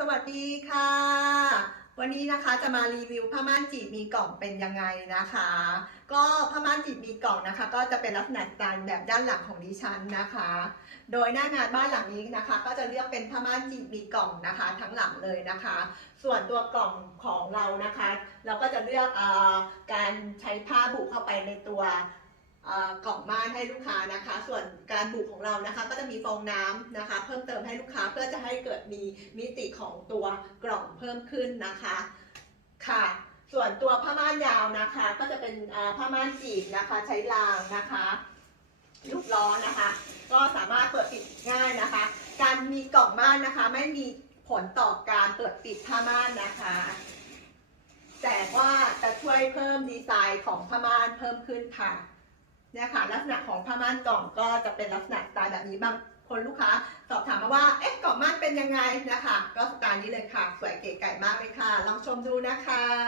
สวัสดีค่ะ วันนี้นะคะจะมารีวิวผ้าม่านจีบมีกล่องเป็นยังไงนะคะ ก็ผ้าม่านจีบมีกล่องนะคะ ก็จะเป็นลักษณะสไตล์แบบด้านหลังของดิฉันนะคะ โดยหน้างานบ้านหลังนี้นะคะ ก็จะเลือกเป็นผ้าม่านจีบมีกล่องนะคะ ทั้งหลังเลยนะคะ ส่วนตัวกล่องของเรานะคะ เราก็จะเลือกอการใช้ผ้าบุเข้าไปในตัว กล่องม่านให้ลูกค้านะคะ ส่วนการบุของเรานะคะ ก็จะมีฟองน้ำนะคะ เพิ่มเติมให้ลูกค้าเพื่อจะให้เกิดมีมิติของตัวกล่องเพิ่มขึ้นนะคะค่ะ ส่วนตัวผ้าม่านยาวนะคะ ก็จะเป็นผ้าม่านจีบนะคะ ใช้รางนะคะลูกล้อนะคะ ก็สามารถเปิดปิดง่ายนะคะ การมีกล่องม่านนะคะ ไม่มีผลต่อการเปิดปิดผ้าม่านนะคะ แต่ว่าจะช่วยเพิ่มดีไซน์ของผ้าม่านเพิ่มขึ้นค่ะ เนี่ยค่ะลักษณะของผ้าม่านกล่องก็จะเป็นลักษณะสไตล์แบบนี้บางคนลูกค้าสอบถามมาว่า เอ๊ะกล่องม่านเป็นยังไงนะคะ ก็สไตล์นี้เลยค่ะ สวยเก๋ไก่มากเลยค่ะ ลองชมดูนะคะ